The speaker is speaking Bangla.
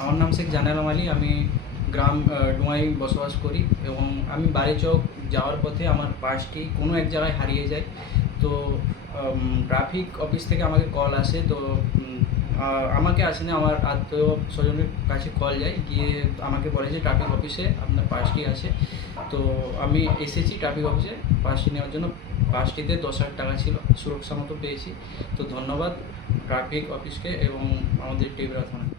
আমার নাম শেখ জানাল আলী। আমি গ্রাম ডুয়াই বসবাস করি এবং আমি বাড়িচক যাওয়ার পথে আমার পার্সটি কোনো এক জায়গায় হারিয়ে যায়। তো ট্রাফিক অফিস থেকে আমাকে কল আসে। তো আমাকে আসেনি, আমার আত্মীয় স্বজনের কাছে কল যায়, গিয়ে আমাকে বলে যে ট্রাফিক অফিসে আপনার পার্সটি আছে। তো আমি এসেছি ট্রাফিক অফিসে পার্সটি নেওয়ার জন্য। পার্সটিতে 10,000 টাকা ছিল, সুরক্ষা মতো পেয়েছি। তো ধন্যবাদ ট্রাফিক অফিসকে এবং আমাদের টিভি থানাকে।